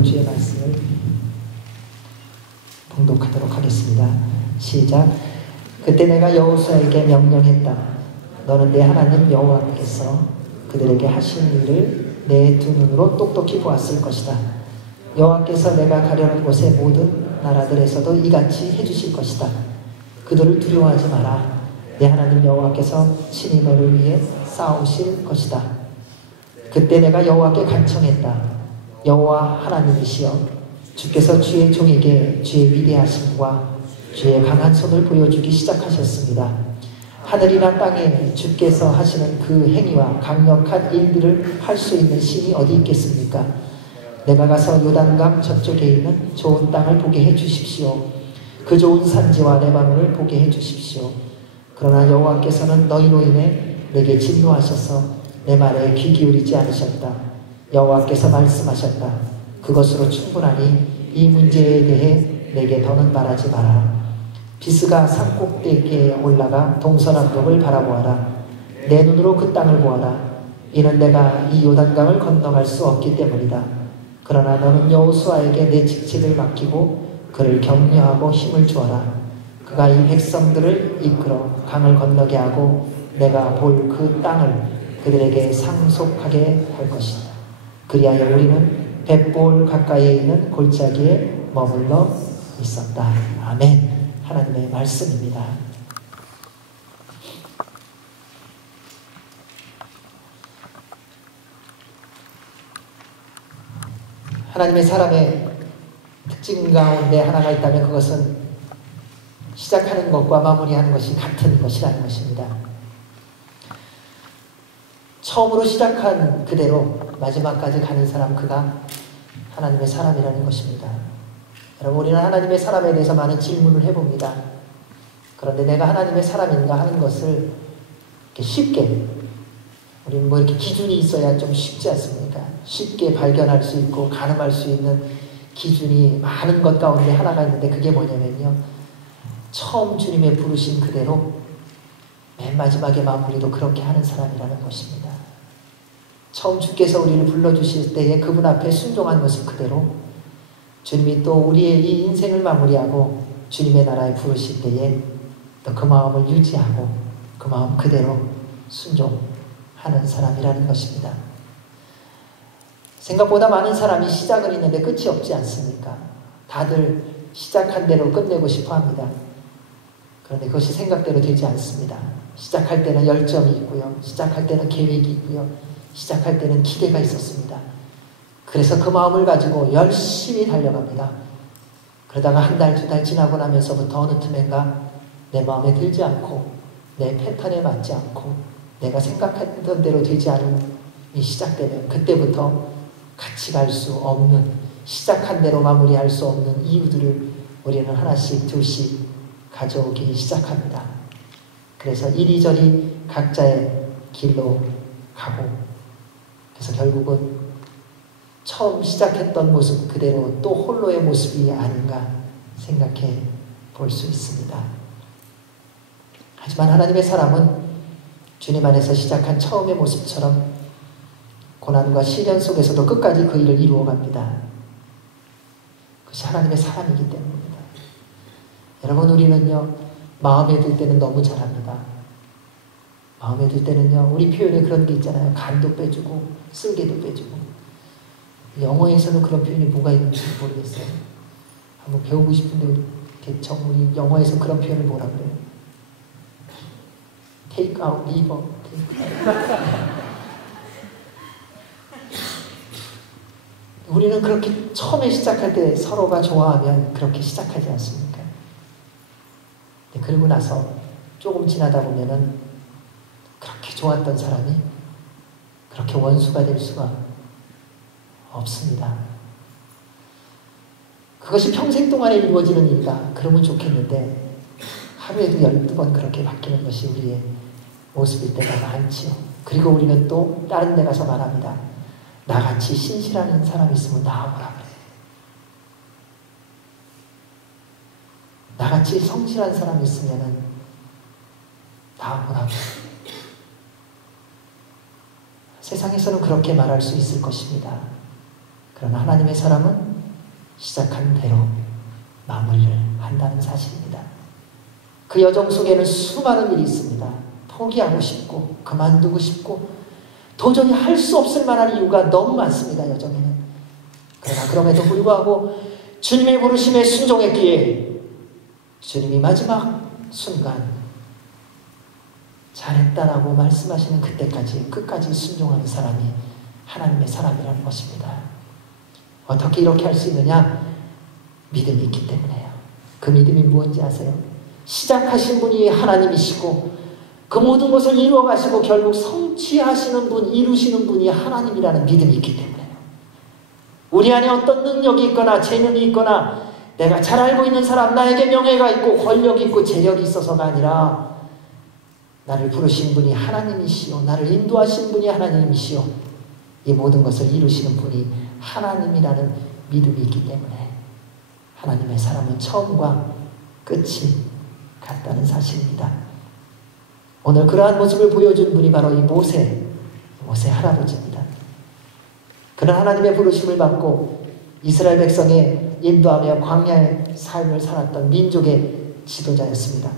기도로 주의 말씀을 봉독하도록 하겠습니다. 시작. 그때 내가 여호수아에게 명령했다. 너는 내 하나님 여호와께서 그들에게 하신 일을 내 두 눈으로 똑똑히 보았을 것이다. 여호와께서 내가 가려는 곳의 모든 나라들에서도 이같이 해주실 것이다. 그들을 두려워하지 마라. 내 하나님 여호와께서 친히 너를 위해 싸우실 것이다. 그때 내가 여호와께 간청했다. 여호와 하나님이시여, 주께서 주의 종에게 주의 위대하심과 주의 강한 손을 보여주기 시작하셨습니다. 하늘이나 땅에 주께서 하시는 그 행위와 강력한 일들을 할 수 있는 신이 어디 있겠습니까? 내가 가서 요단강 저쪽에 있는 좋은 땅을 보게 해주십시오. 그 좋은 산지와 레바논을 보게 해주십시오. 그러나 여호와께서는 너희로 인해 내게 진노하셔서 내 말에 귀 기울이지 않으셨다. 여호와께서 말씀하셨다. 그것으로 충분하니 이 문제에 대해 내게 더는 말하지 마라. 비스가 산 꼭대기에 올라가 동서남북을 바라보아라. 내 눈으로 그 땅을 보아라. 이는 내가 이 요단강을 건너갈 수 없기 때문이다. 그러나 너는 여호수아에게 내 직책을 맡기고 그를 격려하고 힘을 주어라. 그가 이 백성들을 이끌어 강을 건너게 하고 내가 볼 그 땅을 그들에게 상속하게 할 것이다. 그리하여 우리는 벳볼 가까이에 있는 골짜기에 머물러 있었다. 아멘. 하나님의 말씀입니다. 하나님의 사람의 특징 가운데 하나가 있다면 그것은 시작하는 것과 마무리하는 것이 같은 것이라는 것입니다. 처음으로 시작한 그대로 마지막까지 가는 사람, 그가 하나님의 사람이라는 것입니다. 여러분, 우리는 하나님의 사람에 대해서 많은 질문을 해봅니다. 그런데 내가 하나님의 사람인가 하는 것을 이렇게 쉽게, 우리는 뭐 이렇게 기준이 있어야 좀 쉽지 않습니까? 쉽게 발견할 수 있고 가늠할 수 있는 기준이 많은 것 가운데 하나가 있는데, 그게 뭐냐면요, 처음 주님의 부르신 그대로 맨 마지막에 마무리도 그렇게 하는 사람이라는 것입니다. 처음 주께서 우리를 불러주실 때에 그분 앞에 순종한 모습 그대로 주님이 또 우리의 이 인생을 마무리하고 주님의 나라에 부르실 때에 또 그 마음을 유지하고 그 마음 그대로 순종하는 사람이라는 것입니다. 생각보다 많은 사람이 시작은 있는데 끝이 없지 않습니까? 다들 시작한 대로 끝내고 싶어 합니다. 그런데 그것이 생각대로 되지 않습니다. 시작할 때는 열정이 있고요. 시작할 때는 계획이 있고요. 시작할 때는 기대가 있었습니다. 그래서 그 마음을 가지고 열심히 달려갑니다. 그러다가 한 달, 두 달 지나고 나면서부터 어느 틈엔가 내 마음에 들지 않고 내 패턴에 맞지 않고 내가 생각했던 대로 되지 않음이 시작되면 그때부터 같이 갈 수 없는, 시작한 대로 마무리할 수 없는 이유들을 우리는 하나씩 둘씩 가져오기 시작합니다. 그래서 이리저리 각자의 길로 가고, 그래서 결국은 처음 시작했던 모습 그대로 또 홀로의 모습이 아닌가 생각해 볼 수 있습니다. 하지만 하나님의 사람은 주님 안에서 시작한 처음의 모습처럼 고난과 시련 속에서도 끝까지 그 일을 이루어갑니다. 그것이 하나님의 사람이기 때문입니다. 여러분, 우리는요, 마음에 들 때는 너무 잘합니다. 마음에 들 때는요, 우리 표현에 그런 게 있잖아요. 간도 빼주고 쓸개도 빼주고. 영어에서는 그런 표현이 뭐가 있는지 모르겠어요. 한번 배우고 싶은데 우리 영어에서 그런 표현을 뭐라고 해요? Take out, leave out. 우리는 그렇게 처음에 시작할 때 서로가 좋아하면 그렇게 시작하지 않습니까? 그러고 나서 조금 지나다 보면은 그렇게 좋았던 사람이 그렇게 원수가 될 수가 없습니다. 그것이 평생 동안에 이루어지는 일이다. 그러면 좋겠는데 하루에도 12번 그렇게 바뀌는 것이 우리의 모습일 때가 많지요. 그리고 우리는 또 다른 데 가서 말합니다. 나같이 신실한 사람이 있으면 나오라 그래. 나같이 성실한 사람이 있으면 나오라 그래. 세상에서는 그렇게 말할 수 있을 것입니다. 그러나 하나님의 사람은 시작한 대로 마무리를 한다는 사실입니다. 그 여정 속에는 수많은 일이 있습니다. 포기하고 싶고 그만두고 싶고 도저히 할 수 없을 만한 이유가 너무 많습니다. 여정에는. 그러나 그럼에도 불구하고 주님의 부르심에 순종했기에 주님이 마지막 순간 잘했다라고 말씀하시는 그때까지 끝까지 순종하는 사람이 하나님의 사람이라는 것입니다. 어떻게 이렇게 할 수 있느냐? 믿음이 있기 때문에요. 그 믿음이 무엇인지 아세요? 시작하신 분이 하나님이시고 그 모든 것을 이루어 가시고 결국 성취하시는 분, 이루시는 분이 하나님이라는 믿음이 있기 때문에요. 우리 안에 어떤 능력이 있거나 재능이 있거나 내가 잘 알고 있는 사람, 나에게 명예가 있고 권력이 있고 재력이 있어서가 아니라 나를 부르신 분이 하나님이시오, 나를 인도하신 분이 하나님이시오, 이 모든 것을 이루시는 분이 하나님이라는 믿음이 있기 때문에 하나님의 사람은 처음과 끝이 같다는 사실입니다. 오늘 그러한 모습을 보여준 분이 바로 이 모세 할아버지입니다. 그는 하나님의 부르심을 받고 이스라엘 백성의 인도하며 광야의 삶을 살았던 민족의 지도자였습니다.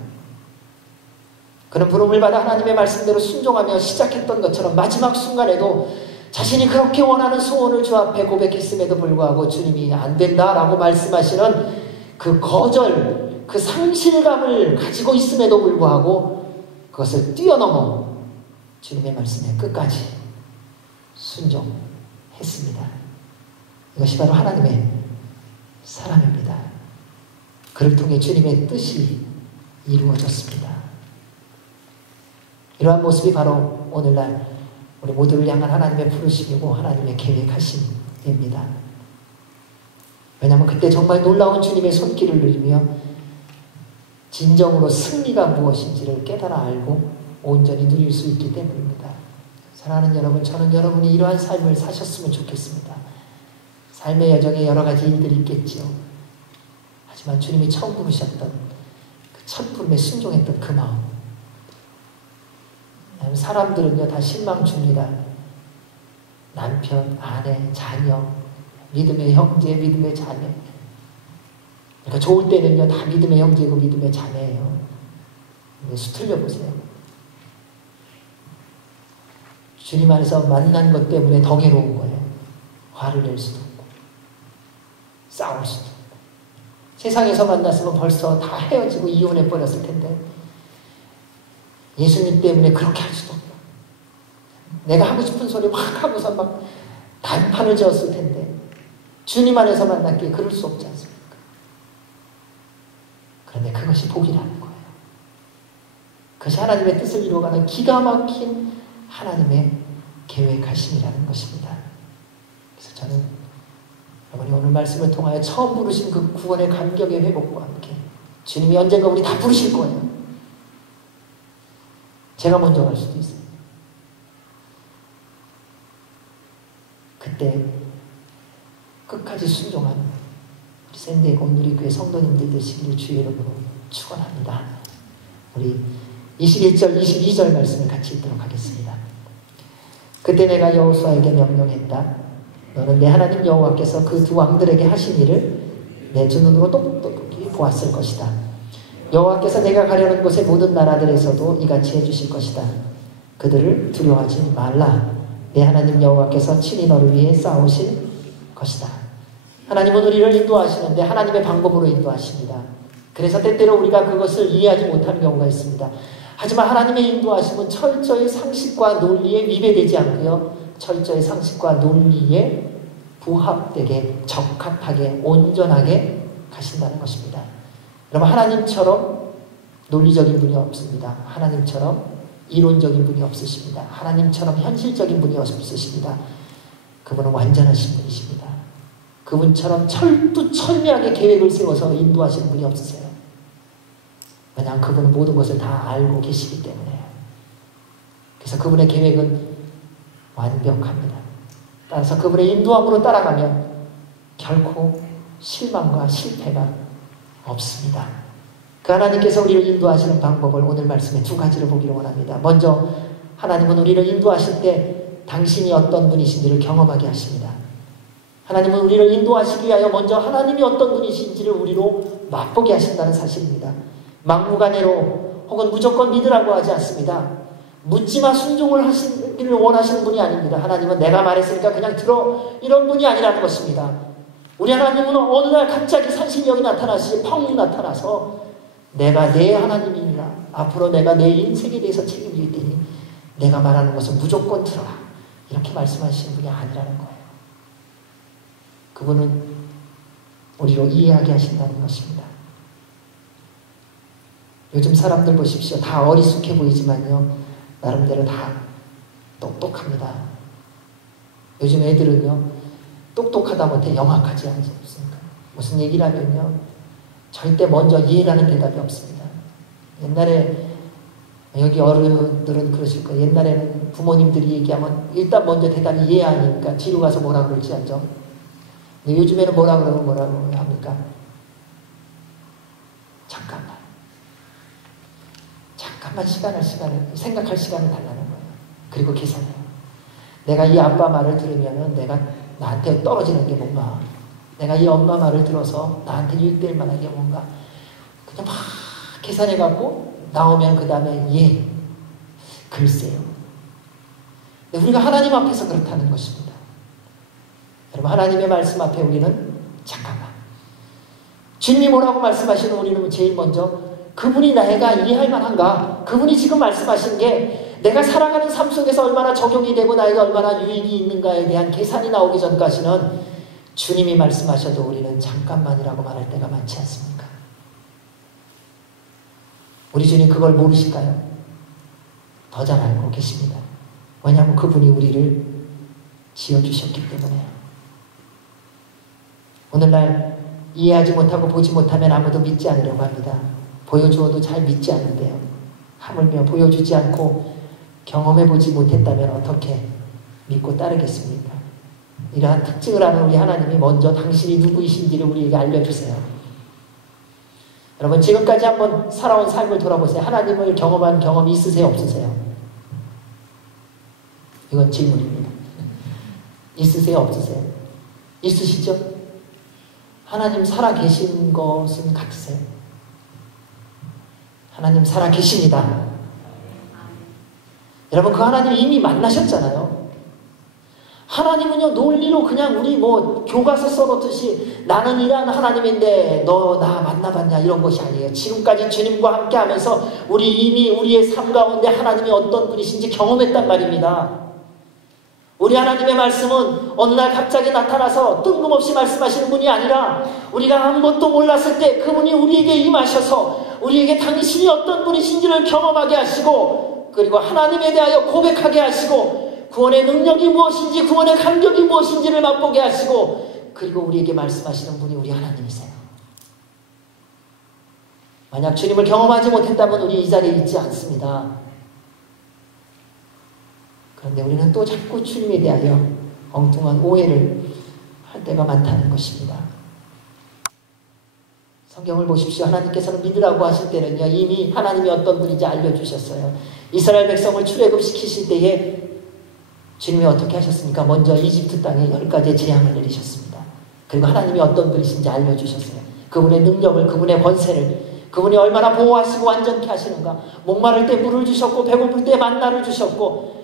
그는 부름을 받아 하나님의 말씀대로 순종하며 시작했던 것처럼 마지막 순간에도 자신이 그렇게 원하는 소원을 주 앞에 고백했음에도 불구하고 주님이 안 된다라고 말씀하시는 그 거절, 그 상실감을 가지고 있음에도 불구하고 그것을 뛰어넘어 주님의 말씀에 끝까지 순종했습니다. 이것이 바로 하나님의 사람입니다. 그를 통해 주님의 뜻이 이루어졌습니다. 이러한 모습이 바로 오늘날 우리 모두를 향한 하나님의 부르심이고 하나님의 계획하심입니다. 왜냐하면 그때 정말 놀라운 주님의 손길을 누리며 진정으로 승리가 무엇인지를 깨달아 알고 온전히 누릴 수 있기 때문입니다. 사랑하는 여러분, 저는 여러분이 이러한 삶을 사셨으면 좋겠습니다. 삶의 여정에 여러 가지 일들이 있겠지요. 하지만 주님이 처음 부르셨던 그 첫 부름에 순종했던 그 마음, 사람들은요 다 실망 줍니다. 남편, 아내, 자녀, 믿음의 형제, 믿음의 자매. 그러니까 좋을 때는요 다 믿음의 형제고 믿음의 자매예요. 근데 수틀려 보세요. 주님 안에서 만난 것 때문에 더 괴로운 거예요. 화를 낼 수도 없고 싸울 수도 없고. 세상에서 만났으면 벌써 다 헤어지고 이혼해 버렸을 텐데 예수님 때문에 그렇게 할 수도 없고 내가 하고 싶은 소리 확 하고서 막 단판을 지었을 텐데 주님 안에서 만났기에 그럴 수 없지 않습니까? 그런데 그것이 복이라는 거예요. 그것이 하나님의 뜻을 이루어가는 기가 막힌 하나님의 계획하심이라는 것입니다. 그래서 저는 여러분이 오늘 말씀을 통하여 처음 부르신 그 구원의 감격의 회복과 함께 주님이 언젠가 우리 다 부르실 거예요. 제가 먼저 갈 수도 있어요. 그때 끝까지 순종한 우리 샌디에고 누리교회 성도님들 되시기를 주의 이름으로 축원합니다. 우리 21절, 22절 말씀을 같이 읽도록 하겠습니다. 그때 내가 여호수아에게 명령했다. 너는 내 하나님 여호와께서 그 두 왕들에게 하신 일을 내 두 눈으로 똑똑히 보았을 것이다. 여호와께서 내가 가려는 곳의 모든 나라들에서도 이같이 해주실 것이다. 그들을 두려워하지 말라. 내 하나님 여호와께서 친히 너를 위해 싸우실 것이다. 하나님은 우리를 인도하시는데 하나님의 방법으로 인도하십니다. 그래서 때때로 우리가 그것을 이해하지 못하는 경우가 있습니다. 하지만 하나님의 인도하심은 철저히 상식과 논리에 위배되지 않고요, 철저히 상식과 논리에 부합되게 적합하게 온전하게 가신다는 것입니다. 여러분, 하나님처럼 논리적인 분이 없습니다. 하나님처럼 이론적인 분이 없으십니다. 하나님처럼 현실적인 분이 없으십니다. 그분은 완전하신 분이십니다. 그분처럼 철두철미하게 계획을 세워서 인도하시는 분이 없으세요. 왜냐하면 그분은 모든 것을 다 알고 계시기 때문에요. 그래서 그분의 계획은 완벽합니다. 따라서 그분의 인도함으로 따라가면 결코 실망과 실패가 없습니다. 그 하나님께서 우리를 인도하시는 방법을 오늘 말씀에 두 가지로 보기를 원합니다. 먼저 하나님은 우리를 인도하실 때 당신이 어떤 분이신지를 경험하게 하십니다. 하나님은 우리를 인도하시기 위하여 먼저 하나님이 어떤 분이신지를 우리로 맛보게 하신다는 사실입니다. 막무가내로 혹은 무조건 믿으라고 하지 않습니다. 묻지마 순종을 하시기를 원하시는 분이 아닙니다. 하나님은 내가 말했으니까 그냥 들어, 이런 분이 아니라는 것입니다. 우리 하나님은 어느 날 갑자기 산신령이 나타나시 펑 나타나서 내가 내 하나님이니라. 앞으로 내가 내 인생에 대해서 책임질 테니 내가 말하는 것은 무조건 들어라. 이렇게 말씀하시는 분이 아니라는 거예요. 그분은 우리로 이해하게 하신다는 것입니다. 요즘 사람들 보십시오. 다 어리숙해 보이지만요, 나름대로 다 똑똑합니다. 요즘 애들은요, 똑똑하다 못해 영악하지 않습니까? 무슨 얘기를 하면요, 절대 먼저 이해라는 대답이 없습니다. 옛날에, 여기 어른들은 그러실 거예요. 옛날에는 부모님들이 얘기하면 일단 먼저 대답이 이해하니까 뒤로 가서 뭐라 그럴지 알죠? 근데 요즘에는 뭐라 그러면 뭐라고 합니까? 잠깐만 시간을 생각할 시간을 달라는 거예요. 그리고 계산해요. 내가 이 아빠 말을 들으면은 내가 나한테 떨어지는 게 뭔가, 내가 이 엄마 말을 들어서 나한테 유익될 만한 게 뭔가, 그냥 막 계산해갖고 나오면 그 다음에 글쎄요. 근데 우리가 하나님 앞에서 그렇다는 것입니다. 여러분, 하나님의 말씀 앞에 우리는 잠깐만, 주님이 뭐라고 말씀하시는 우리는 제일 먼저 그분이 내가 이해할 만한가? 그분이 지금 말씀하신 게 내가 살아가는 삶 속에서 얼마나 적용이 되고 나에게 얼마나 유익이 있는가에 대한 계산이 나오기 전까지는 주님이 말씀하셔도 우리는 잠깐만이라고 말할 때가 많지 않습니까? 우리 주님 그걸 모르실까요? 더 잘 알고 계십니다. 왜냐하면 그분이 우리를 지어주셨기 때문에요. 오늘날 이해하지 못하고 보지 못하면 아무도 믿지 않으려고 합니다. 보여주어도 잘 믿지 않는데요. 하물며 보여주지 않고 경험해보지 못했다면 어떻게 믿고 따르겠습니까? 이러한 특징을 아는 우리 하나님이 먼저 당신이 누구이신지를 우리에게 알려주세요. 여러분, 지금까지 한번 살아온 삶을 돌아보세요. 하나님을 경험한 경험이 있으세요? 없으세요? 이건 질문입니다. 있으세요? 없으세요? 있으시죠? 하나님 살아계신 것은 같으세요? 하나님 살아계십니다. 여러분, 그 하나님 이미 만나셨잖아요. 하나님은요, 논리로 그냥 우리 교과서 써놓듯이 나는 이런 하나님인데 너 나 만나봤냐 이런 것이 아니에요. 지금까지 주님과 함께 하면서 우리 이미 우리의 삶 가운데 하나님이 어떤 분이신지 경험했단 말입니다. 우리 하나님의 말씀은 어느 날 갑자기 나타나서 뜬금없이 말씀하시는 분이 아니라 우리가 아무것도 몰랐을 때 그분이 우리에게 임하셔서 우리에게 당신이 어떤 분이신지를 경험하게 하시고, 그리고 하나님에 대하여 고백하게 하시고, 구원의 능력이 무엇인지, 구원의 감격이 무엇인지를 맛보게 하시고, 그리고 우리에게 말씀하시는 분이 우리 하나님이세요. 만약 주님을 경험하지 못했다면 우리 이 자리에 있지 않습니다. 그런데 우리는 또 자꾸 주님에 대하여 엉뚱한 오해를 할 때가 많다는 것입니다. 성경을 보십시오. 하나님께서는 믿으라고 하실 때는요, 이미 하나님이 어떤 분인지 알려주셨어요. 이스라엘 백성을 출애굽시키실 때에 주님이 어떻게 하셨습니까? 먼저 이집트 땅에 10가지의 재앙을 내리셨습니다. 그리고 하나님이 어떤 분이신지 알려주셨어요. 그분의 능력을, 그분의 권세를, 그분이 얼마나 보호하시고 완전케 하시는가. 목마를 때 물을 주셨고, 배고플 때 만나를 주셨고,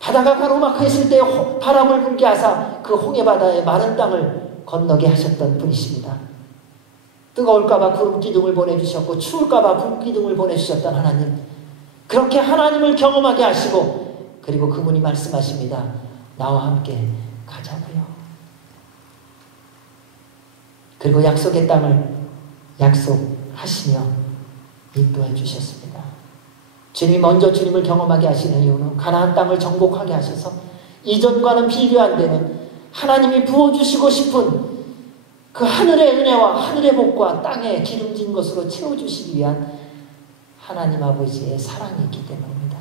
바다가 가로막혀있을 때 바람을 불게 하사 그 홍해바다의 마른 땅을 건너게 하셨던 분이십니다. 뜨거울까봐 구름 기둥을 보내주셨고, 추울까봐 불 기둥을 보내주셨던 하나님, 그렇게 하나님을 경험하게 하시고, 그리고 그분이 말씀하십니다. 나와 함께 가자고요. 그리고 약속의 땅을 약속하시며 인도해 주셨습니다. 주님이 먼저 주님을 경험하게 하시는 이유는 가나안 땅을 정복하게 하셔서 이전과는 비교 안 되는 하나님이 부어주시고 싶은 그 하늘의 은혜와 하늘의 복과 땅에 기름진 것으로 채워주시기 위한 하나님 아버지의 사랑이 있기 때문입니다.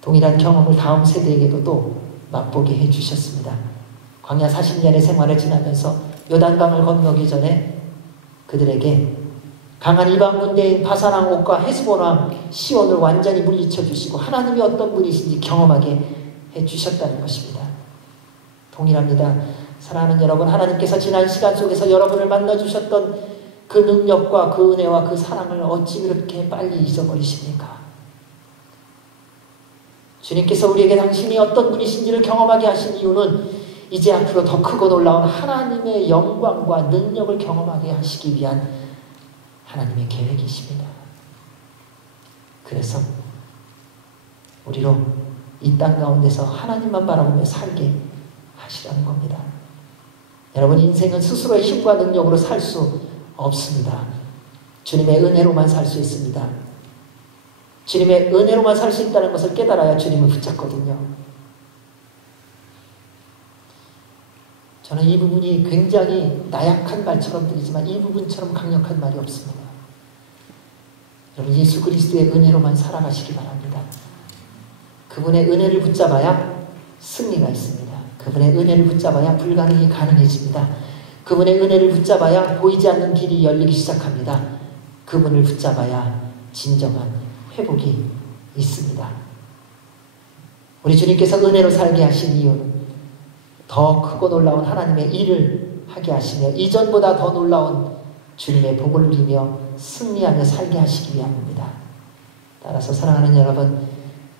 동일한 경험을 다음 세대에게도 또 맛보게 해주셨습니다. 광야 40년의 생활을 지나면서 요단강을 건너기 전에 그들에게 강한 이방 군대인 바산왕 옥과 헤스본 왕 시온을 완전히 물리쳐 주시고 하나님이 어떤 분이신지 경험하게 해주셨다는 것입니다. 동일합니다. 사랑하는 여러분, 하나님께서 지난 시간 속에서 여러분을 만나주셨던 그 능력과 그 은혜와 그 사랑을 어찌 그렇게 빨리 잊어버리십니까? 주님께서 우리에게 당신이 어떤 분이신지를 경험하게 하신 이유는 이제 앞으로 더 크고 놀라운 하나님의 영광과 능력을 경험하게 하시기 위한 하나님의 계획이십니다. 그래서 우리로 이 땅 가운데서 하나님만 바라보며 살게 하시라는 겁니다. 여러분, 인생은 스스로의 힘과 능력으로 살 수 없습니다. 주님의 은혜로만 살 수 있습니다. 주님의 은혜로만 살 수 있다는 것을 깨달아야 주님을 붙잡거든요. 저는 이 부분이 굉장히 나약한 말처럼 들리지만 이 부분처럼 강력한 말이 없습니다. 여러분, 예수 그리스도의 은혜로만 살아가시기 바랍니다. 그분의 은혜를 붙잡아야 승리가 있습니다. 그분의 은혜를 붙잡아야 불가능이 가능해집니다. 그분의 은혜를 붙잡아야 보이지 않는 길이 열리기 시작합니다. 그분을 붙잡아야 진정한 회복이 있습니다. 우리 주님께서 은혜로 살게 하신 이유는 더 크고 놀라운 하나님의 일을 하게 하시며 이전보다 더 놀라운 주님의 복을 누리며 승리하며 살게 하시기 위함입니다. 따라서 사랑하는 여러분,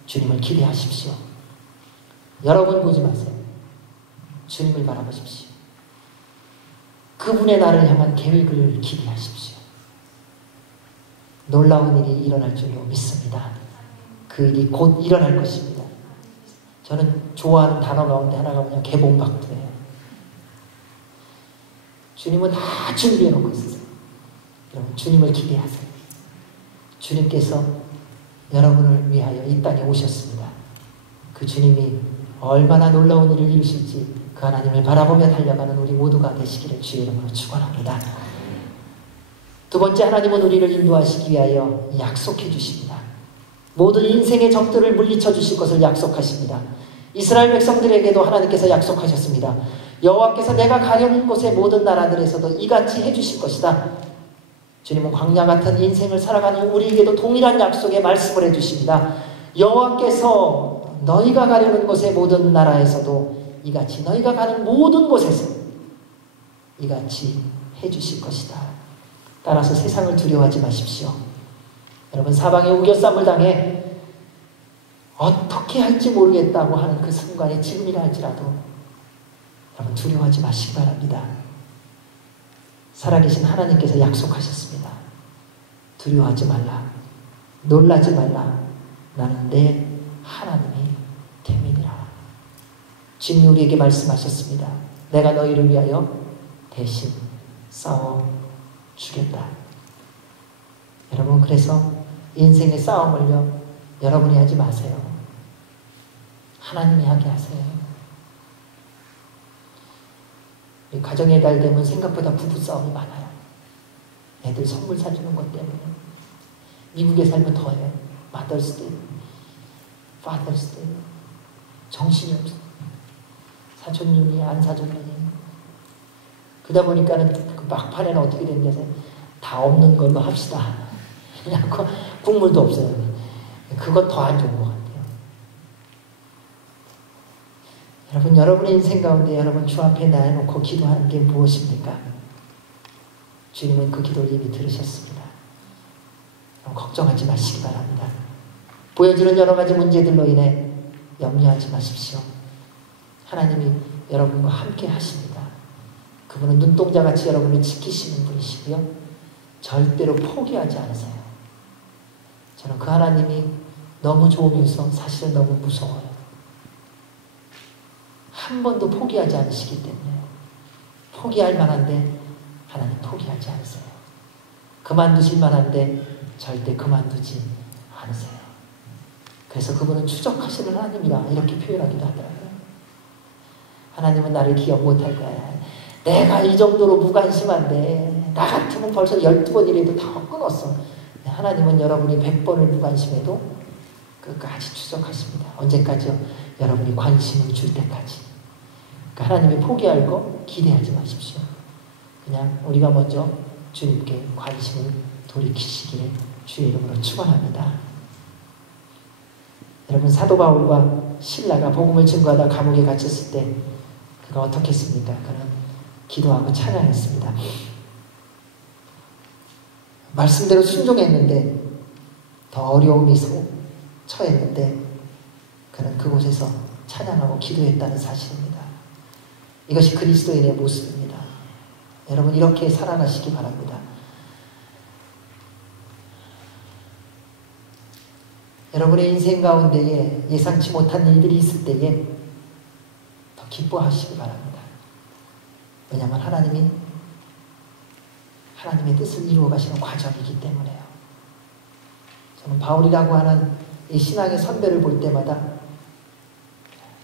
주님을 기대하십시오. 여러분 보지 마세요. 주님을 바라보십시오. 그분의 나를 향한 계획을 기대하십시오. 놀라운 일이 일어날 줄로 믿습니다. 그 일이 곧 일어날 것입니다. 저는 좋아하는 단어 가운데 하나가 뭐냐, 개봉박두예요. 주님은 다 준비해 놓고 있어요. 여러분, 주님을 기대하세요. 주님께서 여러분을 위하여 이 땅에 오셨습니다. 그 주님이 얼마나 놀라운 일을 이루실지 그 하나님을 바라보며 달려가는 우리 모두가 되시기를 주의 이름으로 축원합니다. 두 번째, 하나님은 우리를 인도하시기 위하여 약속해 주십니다. 모든 인생의 적들을 물리쳐 주실 것을 약속하십니다. 이스라엘 백성들에게도 하나님께서 약속하셨습니다. 여호와께서 내가 가려는 곳의 모든 나라들에서도 이같이 해주실 것이다. 주님은 광야 같은 인생을 살아가는 우리에게도 동일한 약속의 말씀을 해주십니다. 여호와께서 너희가 가려는 곳의 모든 나라에서도 이같이, 너희가 가는 모든 곳에서 이같이 해주실 것이다. 따라서 세상을 두려워하지 마십시오. 여러분, 사방에 우겨쌈을 당해 어떻게 할지 모르겠다고 하는 그 순간에 지금이라 할지라도 여러분, 두려워하지 마시기 바랍니다. 살아계신 하나님께서 약속하셨습니다. 두려워하지 말라. 놀라지 말라. 나는 내 하나님이 됨이니라. 주님이 우리에게 말씀하셨습니다. 내가 너희를 위하여 대신 싸워주겠다. 여러분, 그래서 인생의 싸움을요, 여러분이 하지 마세요. 하나님이 하게 하세요. 우리 가정의 달 되면 생각보다 부부싸움이 많아요. 애들 선물 사주는 것 때문에. 미국에 살면 더해요. 마더스데이, 파더스데이. 정신이 없어. 사촌님이 안 사줬더니. 그러다 보니까는 그 막판에는 어떻게 됐냐면 다 없는 걸로 합시다. 그냥 국물도 없어요. 그건 더 안 좋은 것 같아요. 여러분, 여러분의 인생 가운데 여러분 주 앞에 놔놓고 기도하는 게 무엇입니까? 주님은 그 기도를 이미 들으셨습니다. 걱정하지 마시기 바랍니다. 보여주는 여러 가지 문제들로 인해 염려하지 마십시오. 하나님이 여러분과 함께 하십니다. 그분은 눈동자같이 여러분을 지키시는 분이시고요. 절대로 포기하지 않으세요. 저는 그 하나님이 너무 좋으면서 사실은 너무 무서워요. 한 번도 포기하지 않으시기 때문에. 포기할 만한데 하나님 포기하지 않으세요. 그만두실 만한데 절대 그만두지 않으세요. 그래서 그분은 추적하시는 하나님이라 이렇게 표현하기도 하더라고요. 하나님은 나를 기억 못할 거야. 내가 이 정도로 무관심한데 나 같으면 벌써 12번 이래도 다 끊었어. 하나님은 여러분이 100번을 무관심해도 끝까지 추적하십니다. 언제까지요? 여러분이 관심을 줄 때까지. 그러니까 하나님이 포기할 거 기대하지 마십시오. 그냥 우리가 먼저 주님께 관심을 돌이키시기를 주의 이름으로 축원합니다. 여러분, 사도 바울과 실라가 복음을 증거하다 감옥에 갇혔을 때 그가 어떻게 했습니까? 그는 기도하고 찬양했습니다. 말씀대로 순종했는데 더 어려움이 처했는데 그는 그곳에서 찬양하고 기도했다는 사실입니다. 이것이 그리스도인의 모습입니다. 여러분 이렇게 살아가시기 바랍니다. 여러분의 인생 가운데에 예상치 못한 일들이 있을 때에 더 기뻐하시기 바랍니다. 왜냐하면 하나님의 뜻을 이루어 가시는 과정이기 때문에요. 저는 바울이라고 하는 이 신앙의 선배를 볼 때마다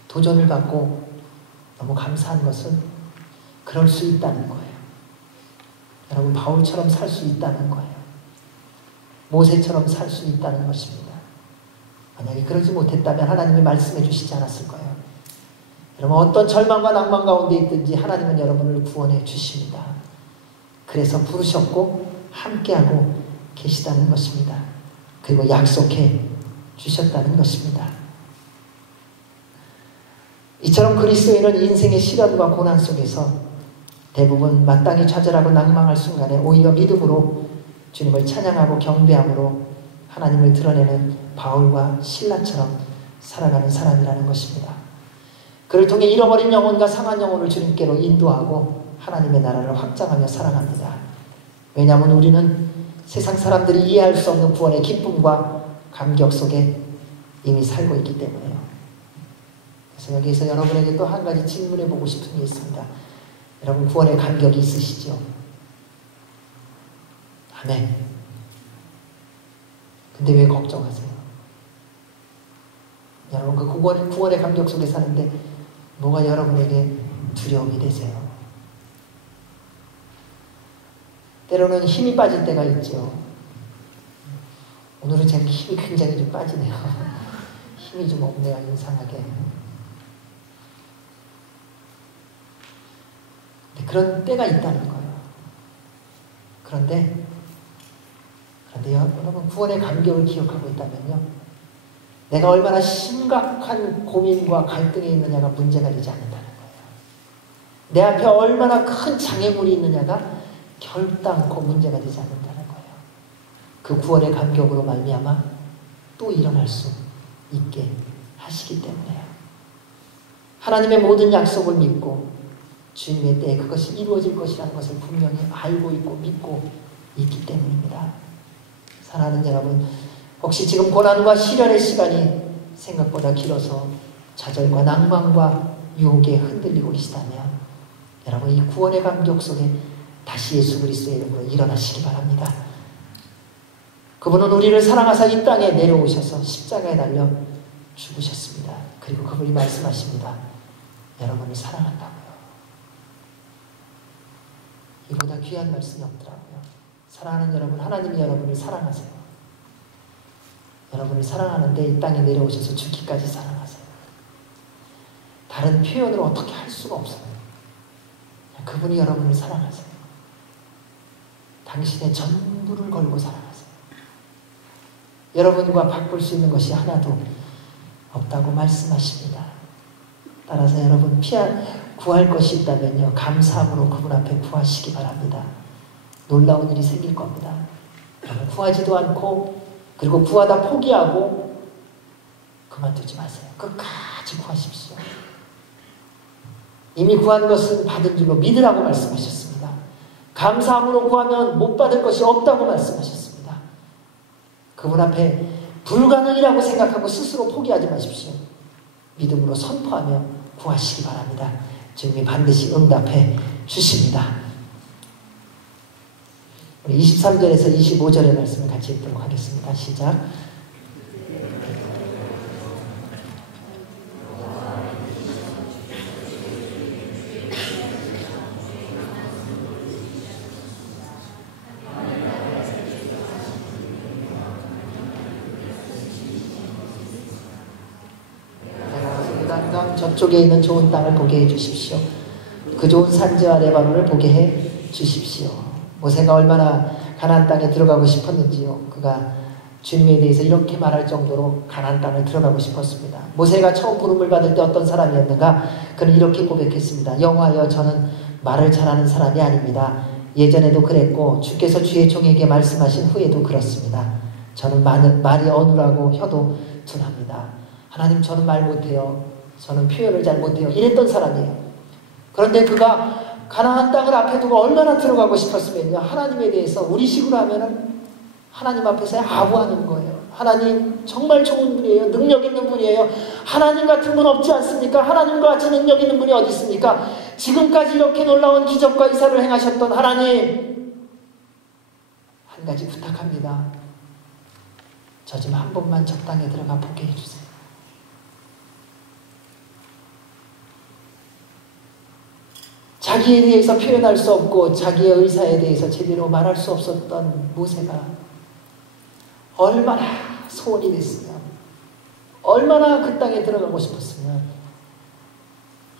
도전을 받고 너무 감사한 것은 그럴 수 있다는 거예요. 여러분 바울처럼 살 수 있다는 거예요. 모세처럼 살 수 있다는 것입니다. 만약에 그러지 못했다면 하나님이 말씀해 주시지 않았을 거예요. 여러분 어떤 절망과 낭만 가운데 있든지 하나님은 여러분을 구원해 주십니다. 그래서 부르셨고 함께하고 계시다는 것입니다. 그리고 약속해 주셨다는 것입니다. 이처럼 그리스도인은 인생의 시련과 고난 속에서 대부분 마땅히 좌절하고 낭망할 순간에 오히려 믿음으로 주님을 찬양하고 경배함으로 하나님을 드러내는 바울과 실라처럼 살아가는 사람이라는 것입니다. 그를 통해 잃어버린 영혼과 상한 영혼을 주님께로 인도하고 하나님의 나라를 확장하며 살아갑니다. 왜냐하면 우리는 세상 사람들이 이해할 수 없는 구원의 기쁨과 감격 속에 이미 살고 있기 때문에요. 그래서 여기에서 여러분에게 또 한 가지 질문해 보고 싶은 게 있습니다. 여러분 구원의 감격이 있으시죠? 아멘. 근데 왜 걱정하세요? 여러분 그 구원의 감격 속에 사는데 뭐가 여러분에게 두려움이 되세요? 때로는 힘이 빠질 때가 있죠. 오늘은 제 힘이 굉장히 좀 빠지네요. 힘이 좀 없네요, 이상하게. 그런 때가 있다는 거예요. 그런데 여러분 구원의 감격을 기억하고 있다면요, 내가 얼마나 심각한 고민과 갈등에 있느냐가 문제가 되지 않는다는 거예요. 내 앞에 얼마나 큰 장애물이 있느냐가 결단코 문제가 되지 않는다는 거예요. 그 구원의 감격으로 말미암아 또 일어날 수 있게 하시기 때문에요. 하나님의 모든 약속을 믿고 주님의 때에 그것이 이루어질 것이라는 것을 분명히 알고 있고 믿고 있기 때문입니다. 사랑하는 여러분, 혹시 지금 고난과 시련의 시간이 생각보다 길어서 좌절과 낭만과 유혹에 흔들리고 계시다면 여러분 이 구원의 감격 속에 다시 예수 그리스도의 이름으로 일어나시기 바랍니다. 그분은 우리를 사랑하사 이 땅에 내려오셔서 십자가에 달려 죽으셨습니다. 그리고 그분이 말씀하십니다. 여러분을 사랑한다고요. 이보다 귀한 말씀이 없더라고요. 사랑하는 여러분, 하나님이 여러분을 사랑하세요. 여러분을 사랑하는데 이 땅에 내려오셔서 죽기까지 사랑하세요. 다른 표현으로 어떻게 할 수가 없어요. 그분이 여러분을 사랑하세요. 당신의 전부를 걸고 사랑하세요. 여러분과 바꿀 수 있는 것이 하나도 없다고 말씀하십니다. 따라서 여러분 구할 것이 있다면요, 감사함으로 그분 앞에 구하시기 바랍니다. 놀라운 일이 생길 겁니다. 여러분 구하지도 않고 그리고 구하다 포기하고 그만두지 마세요. 끝까지 구하십시오. 이미 구한 것은 받은 줄로 믿으라고 말씀하셨습니다. 감사함으로 구하면 못 받을 것이 없다고 말씀하셨습니다. 그분 앞에 불가능이라고 생각하고 스스로 포기하지 마십시오. 믿음으로 선포하며 구하시기 바랍니다. 주님이 반드시 응답해 주십니다. 우리 23절에서 25절의 말씀을 같이 읽도록 하겠습니다. 시작. 저쪽에 있는 좋은 땅을 보게 해 주십시오. 그 좋은 산지와 레바논을 보게 해 주십시오. 모세가 얼마나 가나안 땅에 들어가고 싶었는지요. 그가 주님에 대해서 이렇게 말할 정도로 가나안 땅을 들어가고 싶었습니다. 모세가 처음 부름을 받을 때 어떤 사람이었는가? 그는 이렇게 고백했습니다. 여호와여, 저는 말을 잘하는 사람이 아닙니다. 예전에도 그랬고 주께서 주의 종에게 말씀하신 후에도 그렇습니다. 저는 말이 어눌하고 혀도 둔합니다. 하나님, 저는 말 못해요. 저는 표현을 잘 못해요. 이랬던 사람이에요. 그런데 그가 가나안 땅을 앞에 두고 얼마나 들어가고 싶었으면요, 하나님에 대해서 우리식으로 하면은 하나님 앞에서 아부하는 거예요. 하나님 정말 좋은 분이에요. 능력 있는 분이에요. 하나님 같은 분 없지 않습니까? 하나님과 같이 능력 있는 분이 어디 있습니까? 지금까지 이렇게 놀라운 기적과 이사를 행하셨던 하나님, 한 가지 부탁합니다. 저 좀 한 번만 저 땅에 들어가 보게 해주세요. 자기에 대해서 표현할 수 없고 자기의 의사에 대해서 제대로 말할 수 없었던 모세가 얼마나 소원이 됐으면, 얼마나 그 땅에 들어가고 싶었으면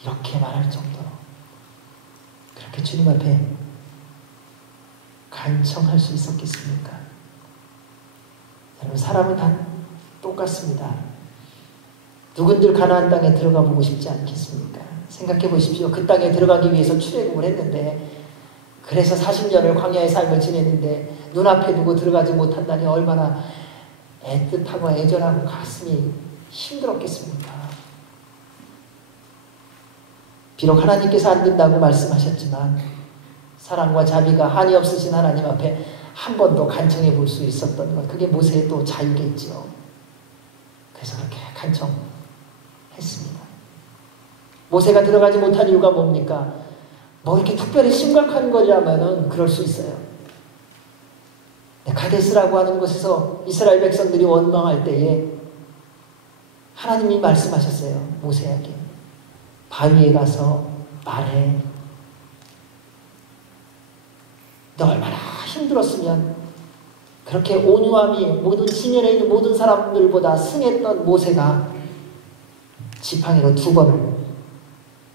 이렇게 말할 정도로 그렇게 주님 앞에 간청할 수 있었겠습니까? 여러분, 사람은 다 똑같습니다. 누군들 가나안 땅에 들어가 보고 싶지 않겠습니까? 생각해 보십시오. 그 땅에 들어가기 위해서 출애굽을 했는데, 그래서 40년을 광야의 삶을 지냈는데 눈앞에 두고 들어가지 못한다니 얼마나 애틋하고 애절하고 가슴이 힘들었겠습니까? 비록 하나님께서 안 된다고 말씀하셨지만 사랑과 자비가 한이 없으신 하나님 앞에 한 번 더 간청해 볼 수 있었던 것, 그게 모세의 또 자유겠지요. 그래서 그렇게 간청했습니다. 모세가 들어가지 못한 이유가 뭡니까? 뭐 이렇게 특별히 심각한 거라면은 그럴 수 있어요. 가데스라고 하는 곳에서 이스라엘 백성들이 원망할 때에 하나님이 말씀하셨어요. 모세에게 바위에 가서 말해. 너 얼마나 힘들었으면 그렇게 온유함이 모든 지면에 있는 모든 사람들보다 승했던 모세가 지팡이로 2번을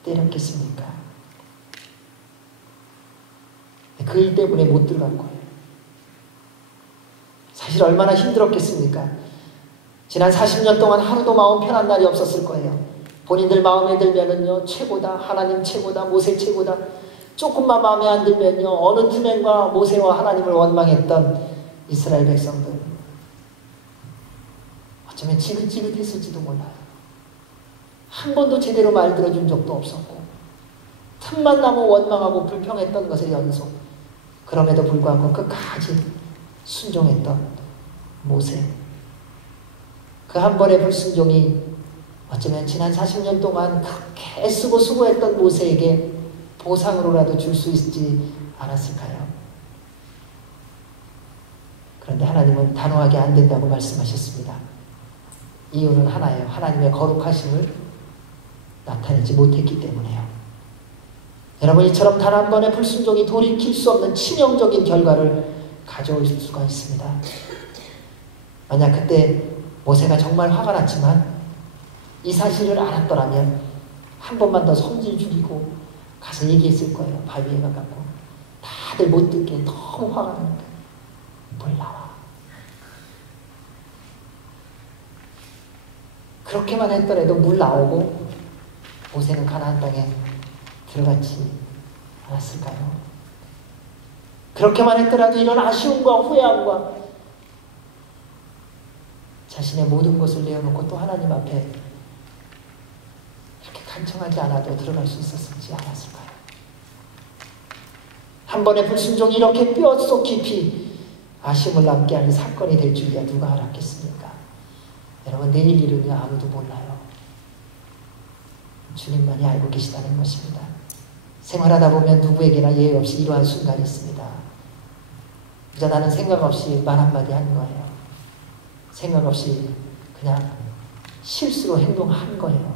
때렸겠습니까? 그 일 때문에 못 들어간 거예요. 사실 얼마나 힘들었겠습니까? 지난 40년 동안 하루도 마음 편한 날이 없었을 거예요. 본인들 마음에 들면은요, 최고다, 하나님 최고다, 모세 최고다. 조금만 마음에 안 들면요, 어느 틈엔가 모세와 하나님을 원망했던 이스라엘 백성들. 어쩌면 지긋지긋했을지도 몰라요. 한 번도 제대로 말 들어준 적도 없었고, 틈만 나면 원망하고 불평했던 것의 연속. 그럼에도 불구하고 끝까지 순종했던 모세. 그 한 번의 불순종이 어쩌면 지난 40년 동안 그렇게 애쓰고 수고했던 모세에게 보상으로라도 줄 수 있지 않았을까요? 그런데 하나님은 단호하게 안 된다고 말씀하셨습니다. 이유는 하나예요. 하나님의 거룩하심을 나타내지 못했기 때문에요. 여러분, 이처럼 단 한 번의 불순종이 돌이킬 수 없는 치명적인 결과를 가져올 수가 있습니다. 만약 그때 모세가 정말 화가 났지만 이 사실을 알았더라면 한 번만 더 성질 죽이고 가서 얘기했을 거예요. 바위에 가갖고 다들 못 듣게 너무 화가 나니까 물 나와. 그렇게만 했더라도 물 나오고 모세는 가나안 땅에 들어갔지 않았을까요? 그렇게만 했더라도 이런 아쉬움과 후회함과 자신의 모든 것을 내어놓고 또 하나님 앞에 이렇게 간청하지 않아도 들어갈 수 있었지 않았을까요? 한 번의 불순종이 이렇게 뼛속 깊이 아쉬움을 남게 하는 사건이 될 줄이야 누가 알았겠습니까? 여러분, 내일 일은 아무도 몰라요. 주님만이 알고 계시다는 것입니다. 생활하다 보면 누구에게나 예외 없이 이러한 순간이 있습니다. 그저 나는 생각 없이 말 한마디 한 거예요. 생각 없이 그냥 실수로 행동한 거예요.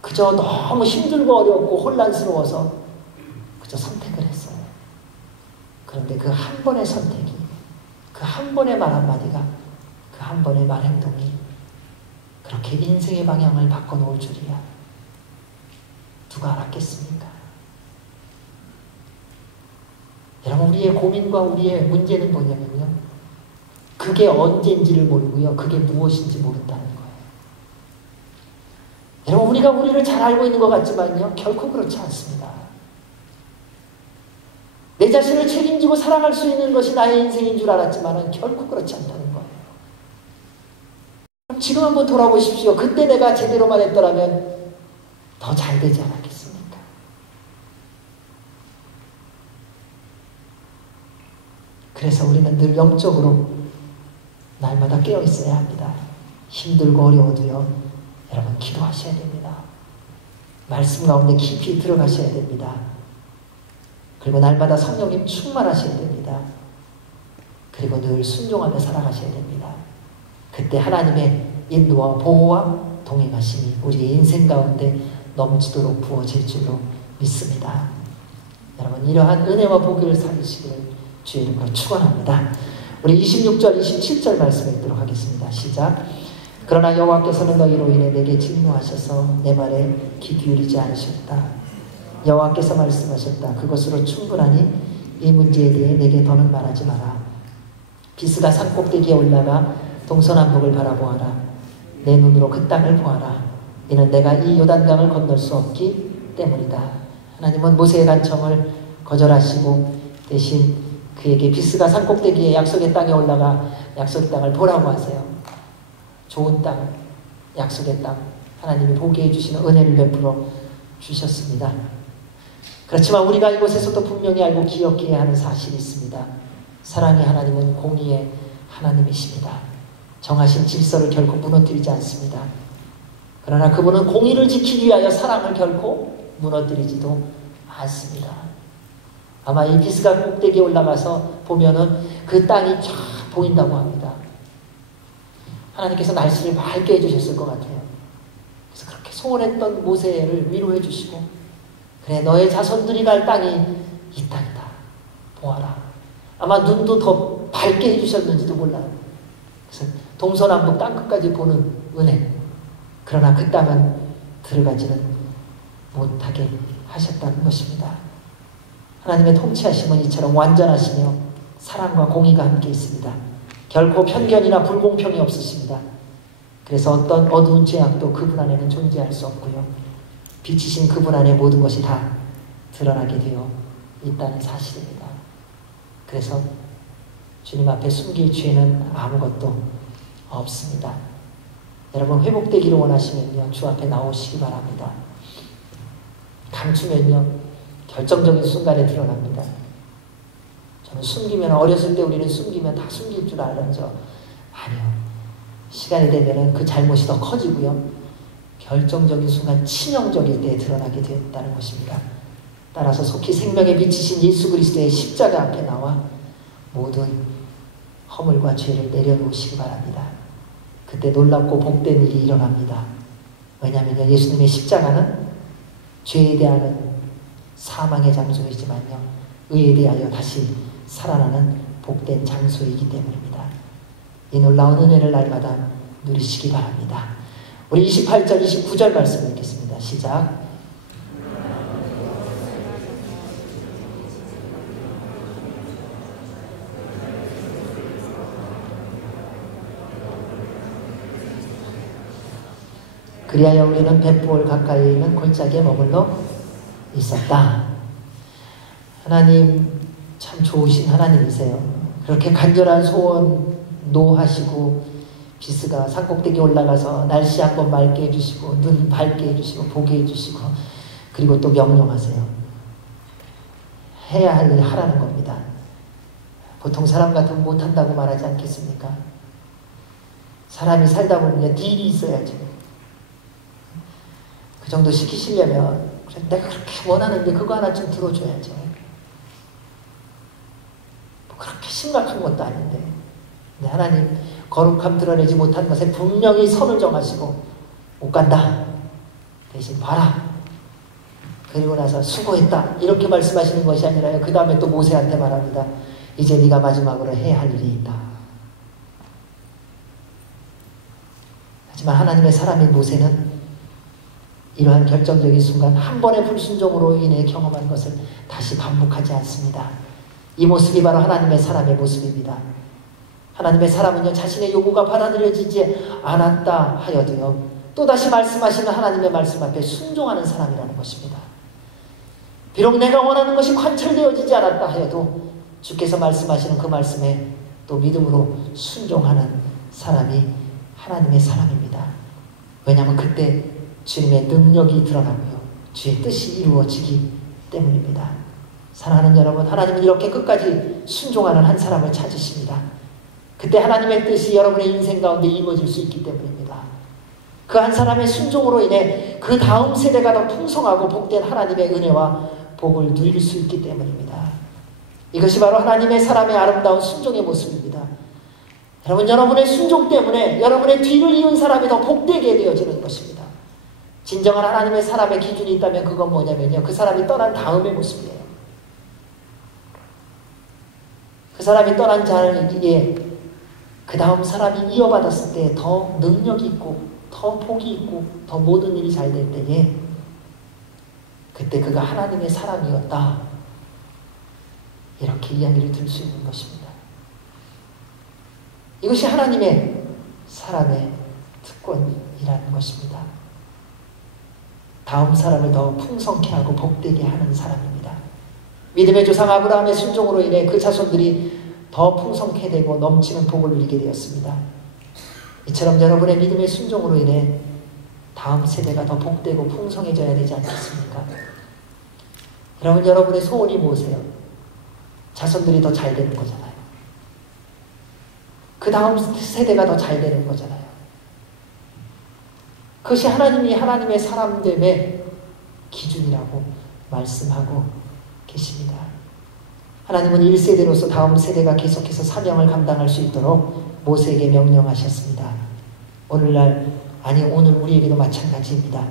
그저 너무 힘들고 어렵고 혼란스러워서 그저 선택을 했어요. 그런데 그 한 번의 선택이, 그 한 번의 말 한마디가, 그 한 번의 말 행동이 그렇게 인생의 방향을 바꿔놓을 줄이야 누가 알았겠습니까? 여러분, 우리의 고민과 우리의 문제는 뭐냐면요, 그게 언제인지를 모르고요. 그게 무엇인지 모른다는 거예요. 여러분, 우리가 우리를 잘 알고 있는 것 같지만요. 결코 그렇지 않습니다. 내 자신을 책임지고 살아갈 수 있는 것이 나의 인생인 줄 알았지만 결코 그렇지 않다는 거예요. 그럼 지금 한번 돌아보십시오. 그때 내가 제대로만 했더라면 더 잘 되지 않았겠습니까? 그래서 우리는 늘 영적으로 날마다 깨어 있어야 합니다. 힘들고 어려워도요. 여러분 기도하셔야 됩니다. 말씀 가운데 깊이 들어가셔야 됩니다. 그리고 날마다 성령님 충만하셔야 됩니다. 그리고 늘 순종하며 살아가셔야 됩니다. 그때 하나님의 인도와 보호와 동행하심이 우리의 인생 가운데 넘치도록 부어질 줄로 믿습니다. 여러분 이러한 은혜와 복을 살리시기를 주의 이름으로 축원합니다. 우리 26절 27절 말씀 읽도록 하겠습니다. 시작. 그러나 여호와께서는 너희로 인해 내게 진노하셔서 내 말에 귀 기울이지 않으셨다. 여호와께서 말씀하셨다. 그것으로 충분하니 이 문제에 대해 내게 더는 말하지 마라. 비스가 산꼭대기에 올라가 동서남북을 바라보아라. 내 눈으로 그 땅을 보아라. 이는 내가 이 요단강을 건널 수 없기 때문이다. 하나님은 모세의 간청을 거절하시고 대신 그에게 비스가 산꼭대기에 약속의 땅에 올라가 약속의 땅을 보라고 하세요. 좋은 땅, 약속의 땅, 하나님이 보게 해주시는 은혜를 베풀어 주셨습니다. 그렇지만 우리가 이곳에서도 분명히 알고 기억해야 하는 사실이 있습니다. 사랑의 하나님은 공의의 하나님이십니다. 정하신 질서를 결코 무너뜨리지 않습니다. 그러나 그분은 공의를 지키기 위하여 사랑을 결코 무너뜨리지도 않습니다. 아마 이 비스가 꼭대기에 올라가서 보면은 그 땅이 쫙 보인다고 합니다. 하나님께서 날씨를 맑게 해주셨을 것 같아요. 그래서 그렇게 소원했던 모세를 위로해 주시고, 그래 너의 자손들이 갈 땅이 이 땅이다. 보아라. 아마 눈도 더 밝게 해주셨는지도 몰라요. 그래서 동서남북 땅끝까지 보는 은혜. 그러나 그 땅은 들어가지는 못하게 하셨다는 것입니다. 하나님의 통치하심은 이처럼 완전하시며 사랑과 공의가 함께 있습니다. 결코 편견이나 불공평이 없으십니다. 그래서 어떤 어두운 죄악도 그분 안에는 존재할 수 없고요. 빛이신 그분 안에 모든 것이 다 드러나게 되어 있다는 사실입니다. 그래서 주님 앞에 숨길 죄는 아무것도 없습니다. 여러분 회복되기를 원하시면요. 주 앞에 나오시기 바랍니다. 감추면요. 결정적인 순간에 드러납니다. 저는 숨기면, 어렸을 때 우리는 숨기면 다 숨길 줄 알았죠. 아니요. 시간이 되면은 그 잘못이 더 커지고요. 결정적인 순간, 치명적일 때 드러나게 되었다는 것입니다. 따라서 속히 생명의 빛이신 예수 그리스도의 십자가 앞에 나와 모든 허물과 죄를 내려놓으시기 바랍니다. 그때 놀랍고 복된 일이 일어납니다. 왜냐하면 예수님의 십자가는 죄에 대한 사망의 장소이지만요. 의에 대하여 다시 살아나는 복된 장소이기 때문입니다. 이 놀라운 은혜를 날마다 누리시기 바랍니다. 우리 28절, 29절 말씀 읽겠습니다. 시작. 그리하여 우리는 벳볼 가까이 있는 골짜기에 머물러 있었다. 하나님 참 좋으신 하나님이세요. 그렇게 간절한 소원 노하시고 비스가 산꼭대기에 올라가서 날씨 한번 맑게 해주시고 눈 밝게 해주시고 보게 해주시고 그리고 또 명령하세요. 해야 할 일 하라는 겁니다. 보통 사람 같으면 못한다고 말하지 않겠습니까? 사람이 살다 보면 딜이 있어야죠. 그 정도 시키시려면 내가 그렇게 원하는데 그거 하나 좀 들어줘야죠. 뭐 그렇게 심각한 것도 아닌데. 근데 하나님 거룩함 드러내지 못한 것에 분명히 선을 정하시고 못 간다. 대신 봐라. 그리고 나서 수고했다. 이렇게 말씀하시는 것이 아니라요. 그 다음에 또 모세한테 말합니다. 이제 네가 마지막으로 해야 할 일이 있다. 하지만 하나님의 사람인 모세는 이러한 결정적인 순간 한 번의 불순종으로 인해 경험한 것을 다시 반복하지 않습니다. 이 모습이 바로 하나님의 사람의 모습입니다. 하나님의 사람은요, 자신의 요구가 받아들여지지 않았다 하여도요, 또다시 말씀하시는 하나님의 말씀 앞에 순종하는 사람이라는 것입니다. 비록 내가 원하는 것이 관철되어지지 않았다 하여도 주께서 말씀하시는 그 말씀에 또 믿음으로 순종하는 사람이 하나님의 사람입니다. 왜냐하면 그때 주님의 능력이 드러나고요, 주의 뜻이 이루어지기 때문입니다. 사랑하는 여러분, 하나님은 이렇게 끝까지 순종하는 한 사람을 찾으십니다. 그때 하나님의 뜻이 여러분의 인생 가운데 이루어질 수 있기 때문입니다. 그 한 사람의 순종으로 인해 그 다음 세대가 더 풍성하고 복된 하나님의 은혜와 복을 누릴 수 있기 때문입니다. 이것이 바로 하나님의 사람의 아름다운 순종의 모습입니다. 여러분, 여러분의 순종 때문에 여러분의 뒤를 이은 사람이 더 복되게 되어지는 것입니다. 진정한 하나님의 사람의 기준이 있다면 그건 뭐냐면요, 그 사람이 떠난 다음의 모습이에요. 그 사람이 떠난 자리에 그 다음 사람이 이어받았을 때 더 능력이 있고 더 복이 있고 더 모든 일이 잘 될 때에 그때 그가 하나님의 사람이었다, 이렇게 이야기를 들 수 있는 것입니다. 이것이 하나님의 사람의 특권이라는 것입니다. 다음 사람을 더 풍성케 하고 복되게 하는 사람입니다. 믿음의 조상 아브라함의 순종으로 인해 그 자손들이 더 풍성케 되고 넘치는 복을 누리게 되었습니다. 이처럼 여러분의 믿음의 순종으로 인해 다음 세대가 더 복되고 풍성해져야 되지 않겠습니까? 여러분, 여러분의 소원이 무엇이에요? 자손들이 더 잘 되는 거잖아요. 그 다음 세대가 더 잘 되는 거잖아요. 그것이 하나님이 하나님의 사람됨의 기준이라고 말씀하고 계십니다. 하나님은 1세대로서 다음 세대가 계속해서 사명을 감당할 수 있도록 모세에게 명령하셨습니다. 오늘 우리에게도 마찬가지입니다.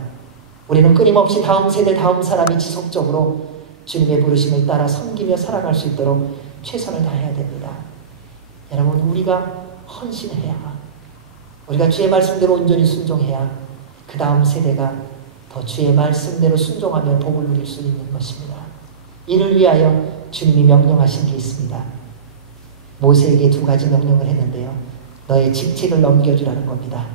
우리는 끊임없이 다음 세대, 다음 사람이 지속적으로 주님의 부르심을 따라 섬기며 살아갈 수 있도록 최선을 다해야 됩니다. 여러분, 우리가 헌신해야, 우리가 주의 말씀대로 온전히 순종해야 그 다음 세대가 더 주의 말씀대로 순종하며 복을 누릴 수 있는 것입니다. 이를 위하여 주님이 명령하신 게 있습니다. 모세에게 2가지 명령을 했는데요, 너의 직책을 넘겨주라는 겁니다.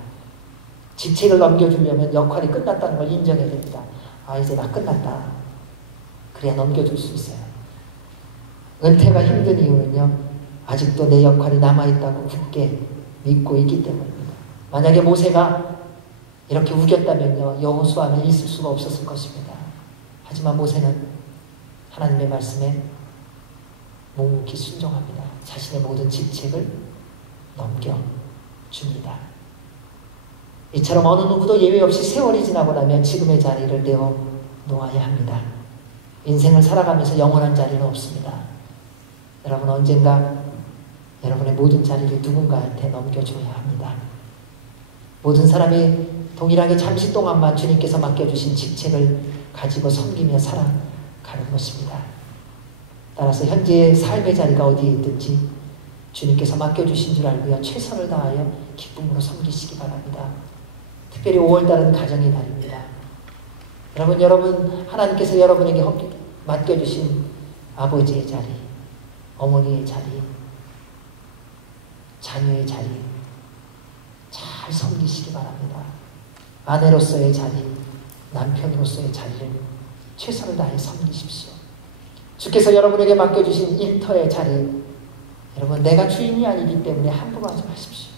직책을 넘겨주려면 역할이 끝났다는 걸 인정해야 됩니다. 아, 이제 나 끝났다. 그래야 넘겨줄 수 있어요. 은퇴가 힘든 이유는요, 아직도 내 역할이 남아있다고 굳게 믿고 있기 때문입니다. 만약에 모세가 이렇게 우겼다면요, 여호수아는 있을 수가 없었을 것입니다. 하지만 모세는 하나님의 말씀에 묵묵히 순종합니다. 자신의 모든 직책을 넘겨줍니다. 이처럼 어느 누구도 예외 없이 세월이 지나고 나면 지금의 자리를 내어놓아야 합니다. 인생을 살아가면서 영원한 자리는 없습니다. 여러분, 언젠가 여러분의 모든 자리를 누군가한테 넘겨줘야 합니다. 모든 사람이 동일하게 잠시 동안만 주님께서 맡겨주신 직책을 가지고 섬기며 살아가는 것입니다. 따라서 현재의 삶의 자리가 어디에 있든지 주님께서 맡겨주신 줄 알고요, 최선을 다하여 기쁨으로 섬기시기 바랍니다. 특별히 5월달은 가정의 달입니다. 여러분, 하나님께서 여러분에게 맡겨주신 아버지의 자리, 어머니의 자리, 자녀의 자리 잘 섬기시기 바랍니다. 아내로서의 자리, 남편으로서의 자리를 최선을 다해 섬기십시오. 주께서 여러분에게 맡겨주신 일터의 자리, 여러분, 내가 주인이 아니기 때문에 함부로 하지 마십시오.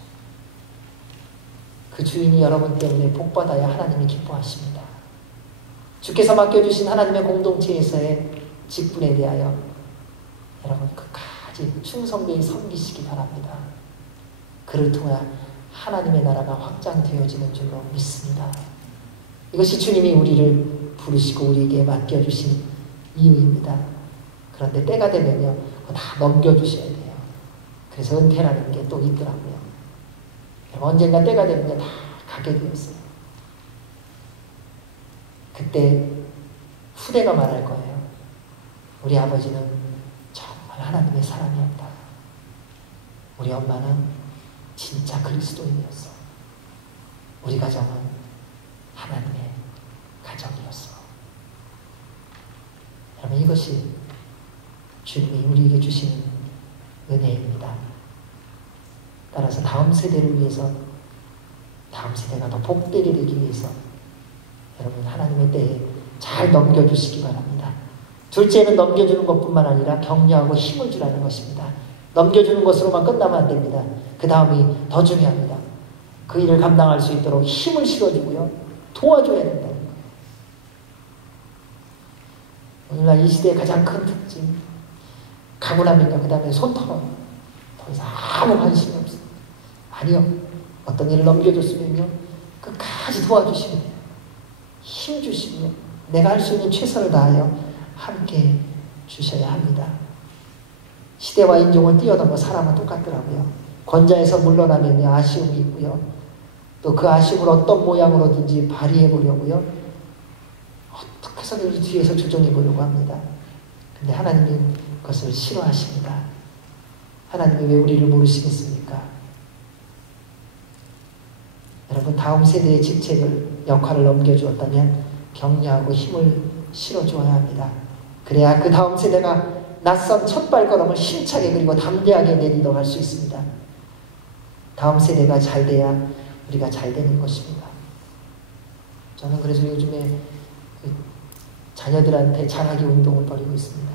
그 주인이 여러분 때문에 복받아야 하나님이 기뻐하십니다. 주께서 맡겨주신 하나님의 공동체에서의 직분에 대하여 여러분 끝까지 충성되이 섬기시기 바랍니다. 그를 통해 하나님의 나라가 확장되어지는 줄로 믿습니다. 이것이 주님이 우리를 부르시고 우리에게 맡겨주신 이유입니다. 그런데 때가 되면요, 다 넘겨주셔야 돼요. 그래서 은퇴라는 게 또 있더라고요. 언젠가 때가 되면 다 가게 되었어요. 그때 후대가 말할 거예요. 우리 아버지는 정말 하나님의 사람이었다. 우리 엄마는 진짜 그리스도인이었어. 우리 가정은 하나님의 가정이었어. 여러분, 이것이 주님이 우리에게 주신 은혜입니다. 따라서 다음 세대를 위해서, 다음 세대가 더 복되게 되기 위해서 여러분 하나님의 때에 잘 넘겨주시기 바랍니다. 둘째는 넘겨주는 것뿐만 아니라 격려하고 힘을 주라는 것입니다. 넘겨주는 것으로만 끝나면 안 됩니다. 그 다음이 더 중요합니다. 그 일을 감당할 수 있도록 힘을 실어주고요. 도와줘야 된다는 거예요. 오늘날 이 시대의 가장 큰 특징, 가고 나면요, 그 다음에 손 털어요. 더 이상 아무 관심이 없어요. 아니요. 어떤 일을 넘겨줬으면요, 끝까지 도와주시고 힘 주시고요, 내가 할 수 있는 최선을 다하여 함께 주셔야 합니다. 시대와 인종을 뛰어넘어 사람은 똑같더라고요. 권자에서 물러나면요, 아쉬움이 있고요, 또 그 아쉬움을 어떤 모양으로든지 발휘해 보려고요, 어떻게 해서든지 뒤에서 조정해 보려고 합니다. 근데 하나님은 그것을 싫어하십니다. 하나님이 왜 우리를 모르시겠습니까? 여러분, 다음 세대의 직책을, 역할을 넘겨주었다면 격려하고 힘을 실어주어야 합니다. 그래야 그 다음 세대가 낯선 첫 발걸음을 힘차게 그리고 담대하게 내딛어 갈 수 있습니다. 다음 세대가 잘 돼야 우리가 잘 되는 것입니다. 저는 그래서 요즘에 자녀들한테 잘하기 운동을 벌이고 있습니다.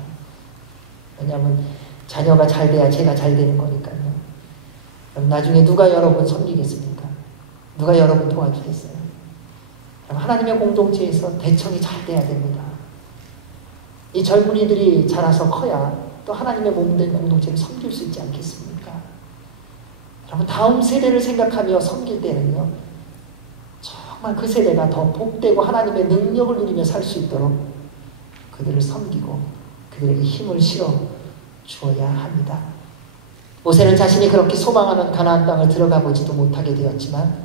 왜냐하면 자녀가 잘 돼야 제가 잘 되는 거니까요. 그럼 나중에 누가 여러분 섬기겠습니까? 누가 여러분 도와주겠어요? 그럼 하나님의 공동체에서 대청이 잘 돼야 됩니다. 이 젊은이들이 자라서 커야 또 하나님의 몸된 공동체를 섬길 수 있지 않겠습니까? 여러분, 다음 세대를 생각하며 섬길 때는요, 정말 그 세대가 더 복되고 하나님의 능력을 누리며 살 수 있도록 그들을 섬기고 그들에게 힘을 실어 주어야 합니다. 모세는 자신이 그렇게 소망하는 가나안 땅을 들어가 보지도 못하게 되었지만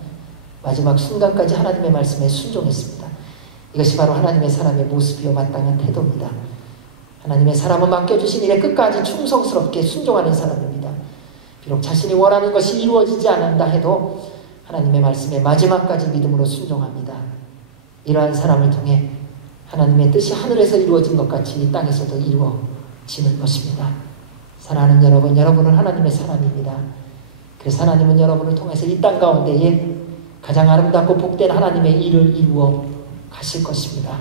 마지막 순간까지 하나님의 말씀에 순종했습니다. 이것이 바로 하나님의 사람의 모습이요 마땅한 태도입니다. 하나님의 사람은 맡겨주신 일에 끝까지 충성스럽게 순종하는 사람입니다. 비록 자신이 원하는 것이 이루어지지 않는다 해도 하나님의 말씀에 마지막까지 믿음으로 순종합니다. 이러한 사람을 통해 하나님의 뜻이 하늘에서 이루어진 것 같이 이 땅에서도 이루어지는 것입니다. 사랑하는 여러분, 여러분은 하나님의 사람입니다. 그래서 하나님은 여러분을 통해서 이 땅 가운데에 가장 아름답고 복된 하나님의 일을 이루어 가실 것입니다.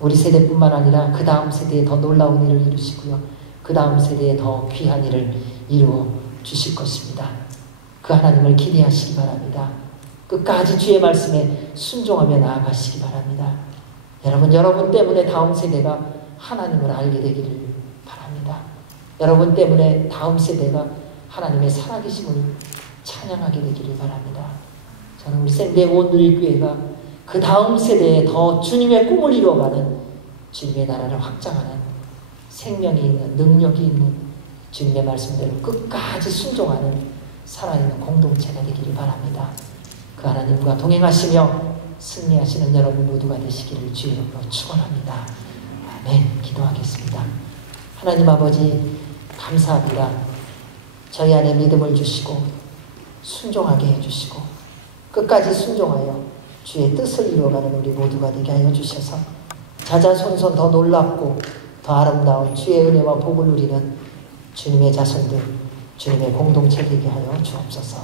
우리 세대뿐만 아니라 그 다음 세대에 더 놀라운 일을 이루시고요, 그 다음 세대에 더 귀한 일을 이루어 주실 것입니다. 그 하나님을 기대하시기 바랍니다. 끝까지 주의 말씀에 순종하며 나아가시기 바랍니다. 여러분 때문에 다음 세대가 하나님을 알게 되기를 바랍니다. 여러분 때문에 다음 세대가 하나님의 살아계심을 찬양하게 되기를 바랍니다. 저는 우리 샌디에고 온누리교회가 그 다음 세대에 더 주님의 꿈을 이루어가는, 주님의 나라를 확장하는, 생명이 있는, 능력이 있는 주님의 말씀대로 끝까지 순종하는 살아있는 공동체가 되기를 바랍니다. 그 하나님과 동행하시며 승리하시는 여러분 모두가 되시기를 주의 이름으로 축원합니다. 아멘. 기도하겠습니다. 하나님 아버지, 감사합니다. 저희 안에 믿음을 주시고 순종하게 해주시고 끝까지 순종하여 주의 뜻을 이루어가는 우리 모두가 되게 하여 주셔서 자자손손 더 놀랍고 더 아름다운 주의 은혜와 복을 누리는 주님의 자손들, 주님의 공동체 되게 하여 주옵소서.